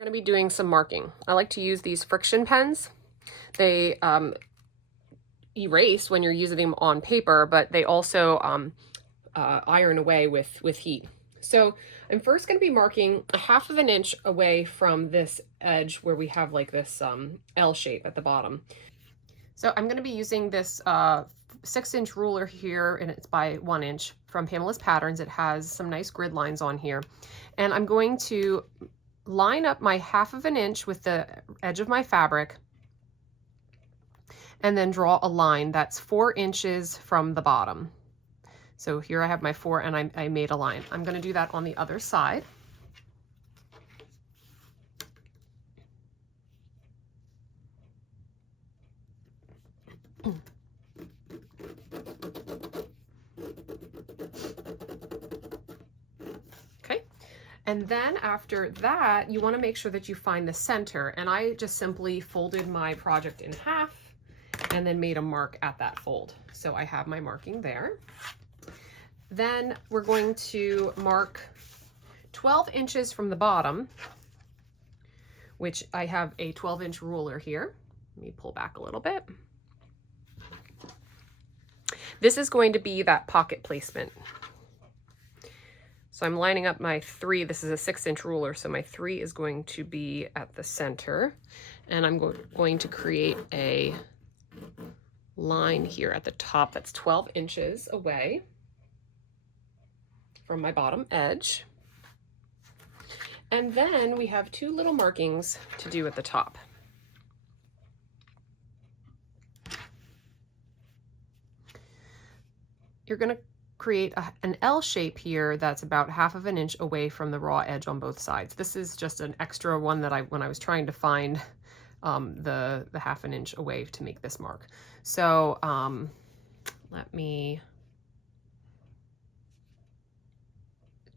We're going to be doing some marking. I like to use these friction pens. They erase when you're using them on paper, but they also iron away with heat. So I'm first going to be marking 1/2 of an inch away from this edge where we have like this L shape at the bottom. So I'm going to be using this 6-inch ruler here, and it's by 1 inch from Noodlehead Patterns. It has some nice grid lines on here, and I'm going to line up my 1/2 of an inch with the edge of my fabric and then draw a line that's 4 inches from the bottom. So here I have my 4 and I made a line. I'm going to do that on the other side. Okay. And then after that, you want to make sure that you find the center. And I just simply folded my project in half and then made a mark at that fold. So I have my marking there. Then we're going to mark 12 inches from the bottom, which I have a 12-inch ruler here. Let me pull back a little bit. This is going to be that pocket placement. So I'm lining up my 3, this is a 6-inch ruler, so my 3 is going to be at the center, and I'm going to create a line here at the top that's 12 inches away from my bottom edge. And then we have 2 little markings to do at the top. You're going to create an L shape here that's about 1/2 of an inch away from the raw edge on both sides. This is just an extra one that when I was trying to find the 1/2 an inch away to make this mark. So let me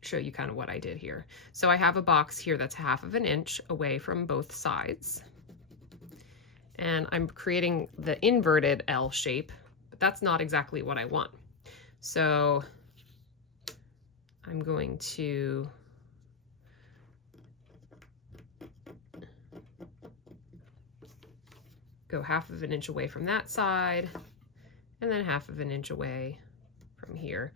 show you kind of what I did here. So I have a box here that's 1/2 of an inch away from both sides. And I'm creating the inverted L shape, but that's not exactly what I want. So I'm going to go 1/2 of an inch away from that side, and then 1/2 of an inch away from here.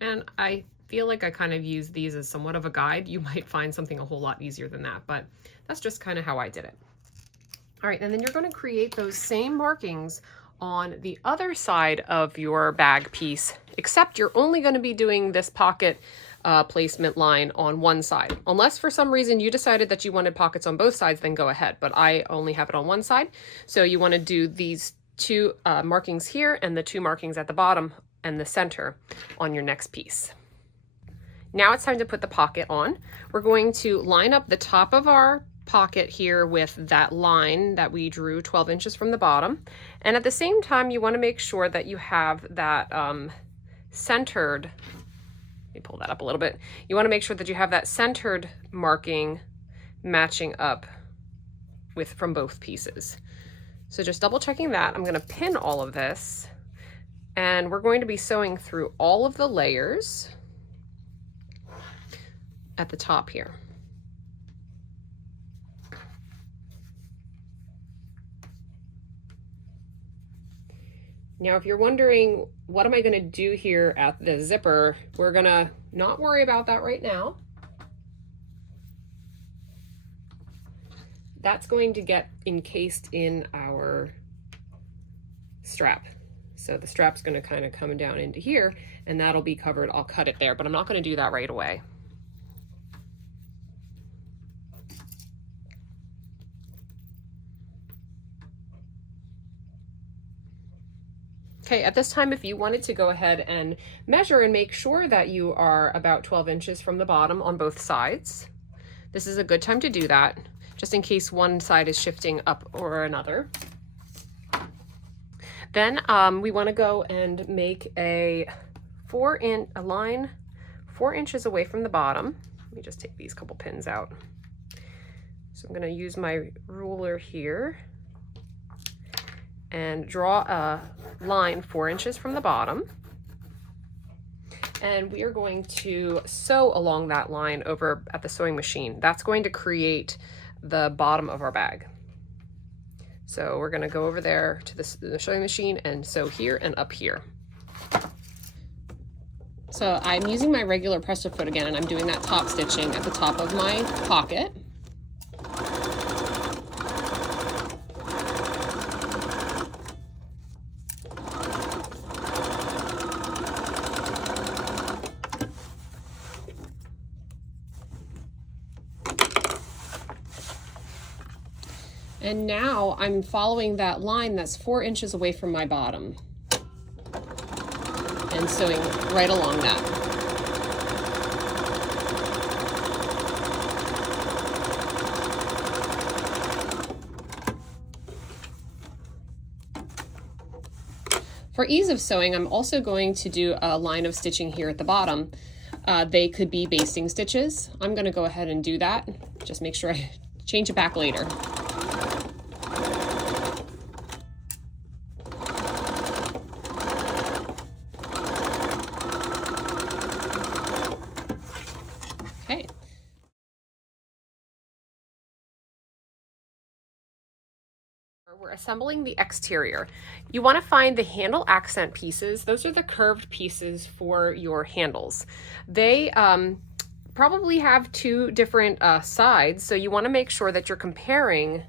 And I feel like I kind of use these as somewhat of a guide. You might find something a whole lot easier than that, but that's just kind of how I did it. All right, and then you're going to create those same markings on the other side of your bag piece, except you're only going to be doing this pocket placement line on one side. Unless for some reason you decided that you wanted pockets on both sides, then go ahead, but I only have it on one side. So you want to do these 2 markings here and the 2 markings at the bottom and the center on your next piece. Now it's time to put the pocket on. We're going to line up the top of our pocket here with that line that we drew 12 inches from the bottom. And at the same time, you want to make sure that you have that centered, let me pull that up a little bit. You want to make sure that you have that centered marking matching up from both pieces. So just double checking that. I'm going to pin all of this, and we're going to be sewing through all of the layers at the top here. Now, if you're wondering, what am I going to do here at the zipper? We're going to not worry about that right now. That's going to get encased in our strap. So the strap's going to kind of come down into here, and that'll be covered. I'll cut it there, but I'm not going to do that right away. Okay, at this time, if you wanted to go ahead and measure and make sure that you are about 12 inches from the bottom on both sides, this is a good time to do that, just in case one side is shifting up or another. Then we want to go and make a line 4 inches away from the bottom. Let me just take these couple pins out. So I'm going to use my ruler here and draw a line 4 inches from the bottom. And we are going to sew along that line over at the sewing machine. That's going to create the bottom of our bag. So we're gonna go over there to the sewing machine and sew here and up here. So I'm using my regular press to foot again, and I'm doing that top stitching at the top of my pocket. And now I'm following that line that's 4 inches away from my bottom and sewing right along that. For ease of sewing, I'm also going to do a line of stitching here at the bottom. They could be basting stitches. I'm going to go ahead and do that. Just make sure I change it back later. Okay. We're assembling the exterior. You want to find the handle accent pieces. Those are the curved pieces for your handles. They probably have 2 different sides, so you want to make sure that you're comparing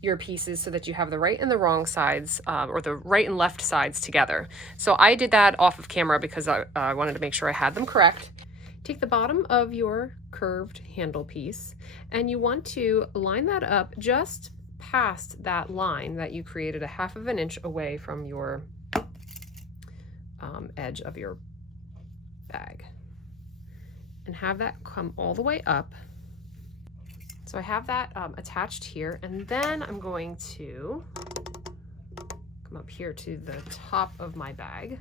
your pieces so that you have the right and the wrong sides, or the right and left sides together. So I did that off of camera because I wanted to make sure I had them correct. Take the bottom of your curved handle piece and you want to line that up just past that line that you created 1/2 inch away from your edge of your bag, and have that come all the way up. So I have that attached here, and then I'm going to come up here to the top of my bag,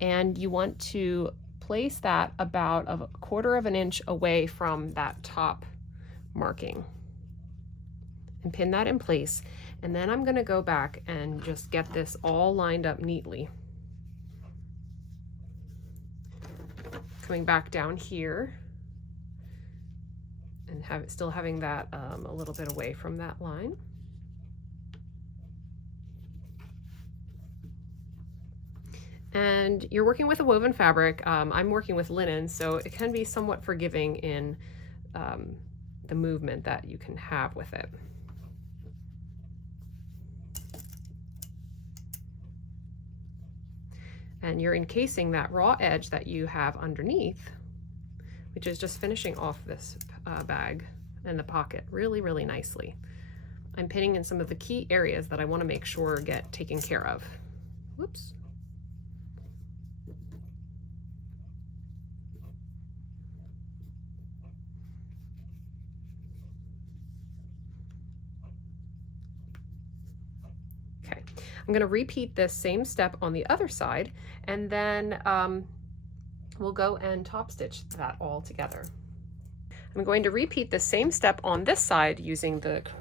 and you want to place that about 1/4 inch away from that top marking and pin that in place. And then I'm going to go back and just get this all lined up neatly. Coming back down here and still having that a little bit away from that line. And you're working with a woven fabric. I'm working with linen, so it can be somewhat forgiving in the movement that you can have with it. And you're encasing that raw edge that you have underneath, which is just finishing off this bag and the pocket really, really nicely. I'm pinning in some of the key areas that I want to make sure get taken care of. Whoops. Okay, I'm going to repeat this same step on the other side, and then we'll go and top stitch that all together. I'm going to repeat the same step on this side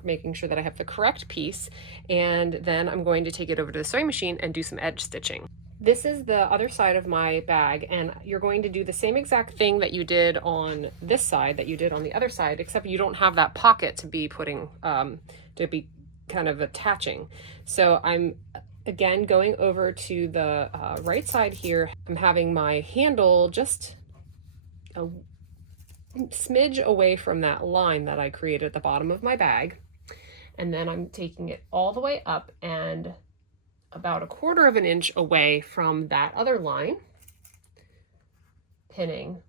making sure that I have the correct piece, and then I'm going to take it over to the sewing machine and do some edge stitching. This is the other side of my bag, and you're going to do the same exact thing that you did on this side that you did on the other side, except you don't have that pocket to be putting, to be kind of attaching. So I'm again going over to the right side here. I'm having my handle just a smidge away from that line that I created at the bottom of my bag, and then I'm taking it all the way up and about 1/4 inch away from that other line, pinning,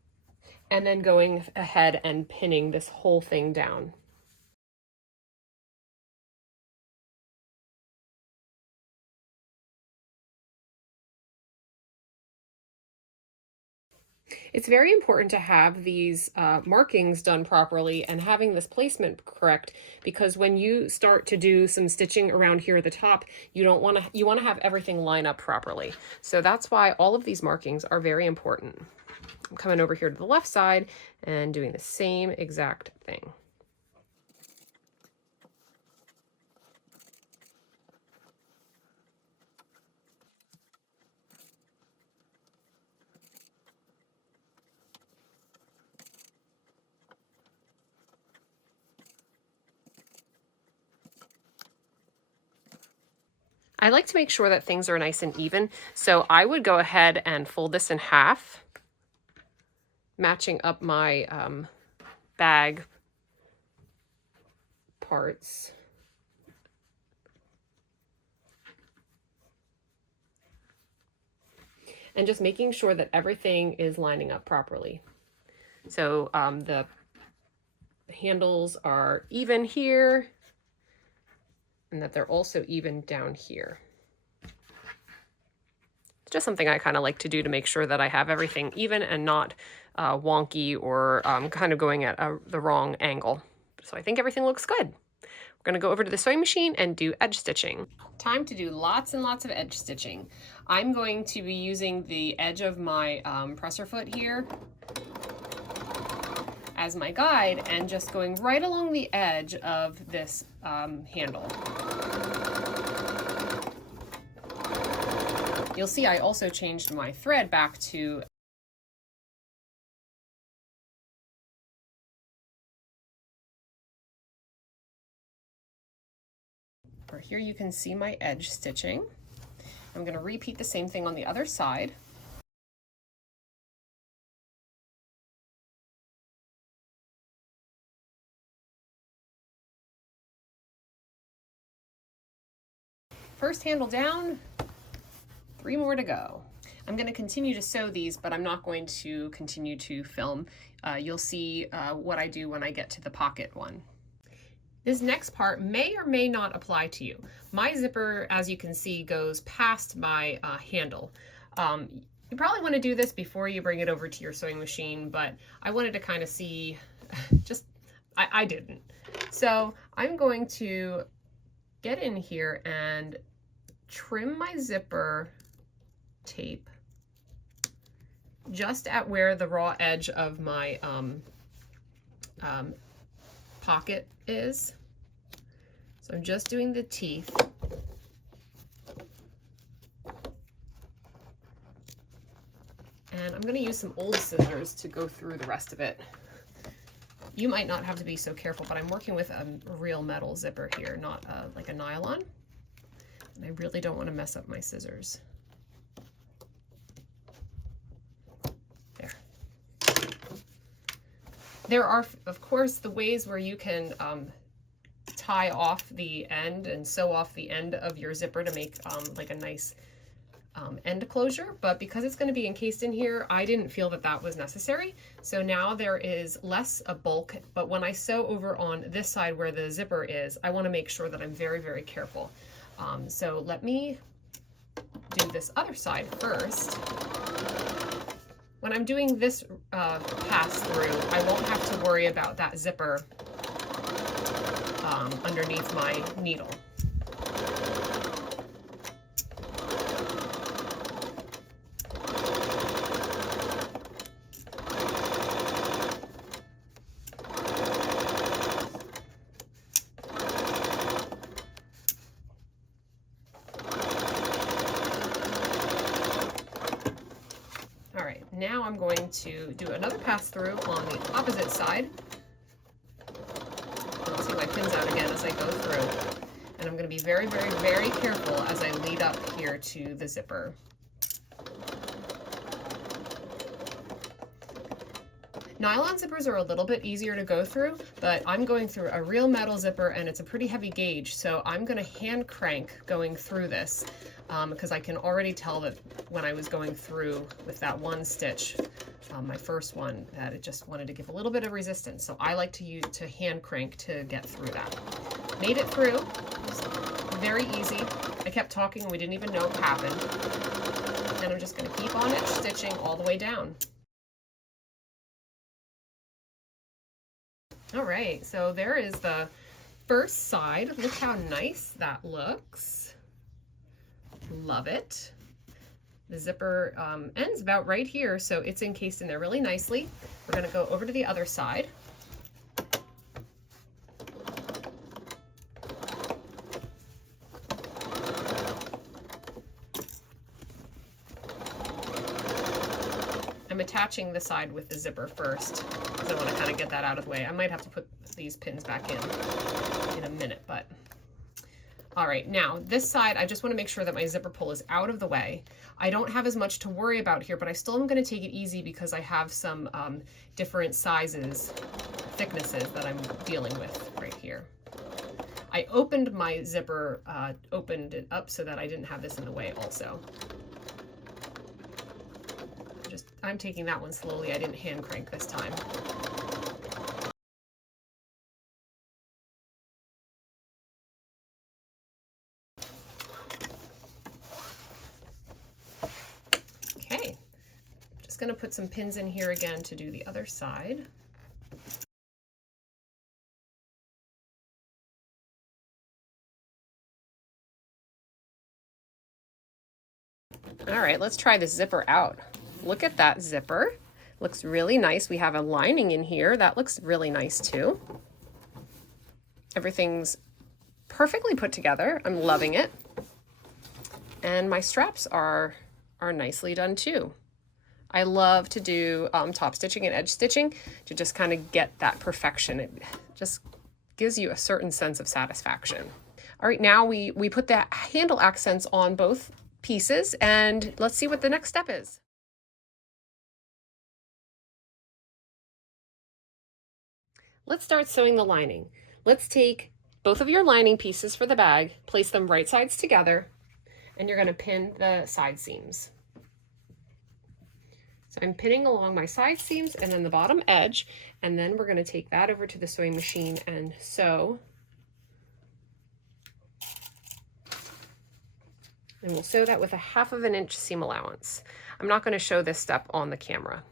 and then going ahead and pinning this whole thing down. It's very important to have these markings done properly and having this placement correct, because when you start to do some stitching around here at the top, you want to have everything line up properly. So that's why all of these markings are very important. I'm coming over here to the left side and doing the same exact thing. I like to make sure that things are nice and even, so I would go ahead and fold this in half, matching up my bag parts. And just making sure that everything is lining up properly. So the handles are even here, and that they're also even down here. It's just something I kind of like to do to make sure that I have everything even and not wonky or kind of going at the wrong angle. So I think everything looks good. We're going to go over to the sewing machine and do edge stitching. Time to do lots and lots of edge stitching. I'm going to be using the edge of my presser foot here as my guide and just going right along the edge of this handle. You'll see I also changed my thread back to here. You can see my edge stitching. I'm going to repeat the same thing on the other side. First handle down, 3 more to go. I'm going to continue to sew these, but I'm not going to continue to film. You'll see what I do when I get to the pocket one. This next part may or may not apply to you. My zipper, as you can see, goes past my handle. You probably want to do this before you bring it over to your sewing machine, but I wanted to kind of see, I didn't. So I'm going to get in here and trim my zipper tape just at where the raw edge of my pocket is. So I'm just doing the teeth. And I'm going to use some old scissors to go through the rest of it. You might not have to be so careful, but I'm working with a real metal zipper here, not like a nylon. And I really don't want to mess up my scissors. There are, of course, the ways where you can tie off the end and sew off the end of your zipper to make like a nice end closure, but because it's going to be encased in here, I didn't feel that that was necessary. So now there is less a bulk, but when I sew over on this side where the zipper is, I want to make sure that I'm very, very careful. So let me do this other side first. When I'm doing this pass through, I won't have to worry about that zipper underneath my needle. Now I'm going to do another pass through on the opposite side. I'll take my pins out again as I go through. And I'm going to be very, very, very careful as I lead up here to the zipper. Nylon zippers are a little bit easier to go through, but I'm going through a real metal zipper and it's a pretty heavy gauge, so I'm going to hand crank going through this. Because I can already tell that when I was going through with that one stitch, my first one, that it just wanted to give a little bit of resistance. So I like to hand crank to get through that. Made it through. It was very easy. I kept talking and we didn't even know what happened. And I'm just going to keep on edge stitching all the way down. All right, so there is the first side. Look how nice that looks. Love it. The zipper ends about right here, so it's encased in there really nicely. We're going to go over to the other side. I'm attaching the side with the zipper first because I want to kind of get that out of the way. I might have to put these pins back in a minute, but All right, now this side, I just want to make sure that my zipper pull is out of the way. I don't have as much to worry about here, but I still am going to take it easy because I have some different sizes, thicknesses that I'm dealing with right here. I opened my zipper, opened it up so that I didn't have this in the way also. I'm taking that one slowly. I didn't hand crank this time. Okay, just going to put some pins in here again to do the other side. All right, let's try this zipper out. Look at that zipper. Looks really nice. We have a lining in here. That looks really nice too. Everything's perfectly put together. I'm loving it. And my straps are nicely done too. I love to do top stitching and edge stitching to just kind of get that perfection. It just gives you a certain sense of satisfaction. All right, now we put the handle accents on both pieces, and let's see what the next step is. Let's start sewing the lining. Let's take both of your lining pieces for the bag, place them right sides together, and you're going to pin the side seams. So I'm pinning along my side seams and then the bottom edge, and then we're going to take that over to the sewing machine and sew. And we'll sew that with a 1/2 inch seam allowance. I'm not going to show this step on the camera.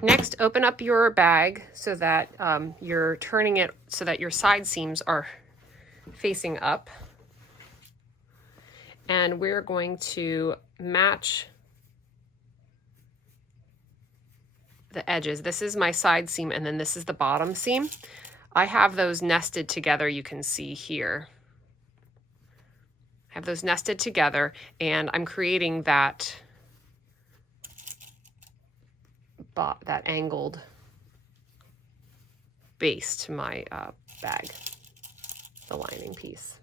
Next, open up your bag so that you're turning it so that your side seams are facing up. And we're going to match the edges. This is my side seam and then this is the bottom seam. I have those nested together, you can see here. I have those nested together and I'm creating that angled base to my bag, the lining piece.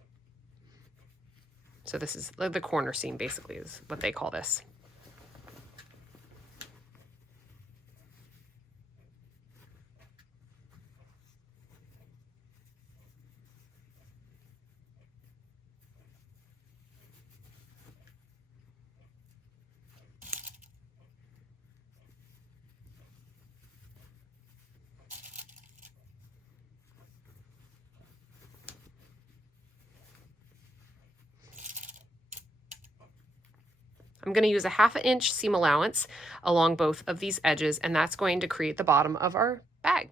So this is the corner seam, basically, is what they call this. I'm going to use a 1/2 inch seam allowance along both of these edges, and that's going to create the bottom of our bag.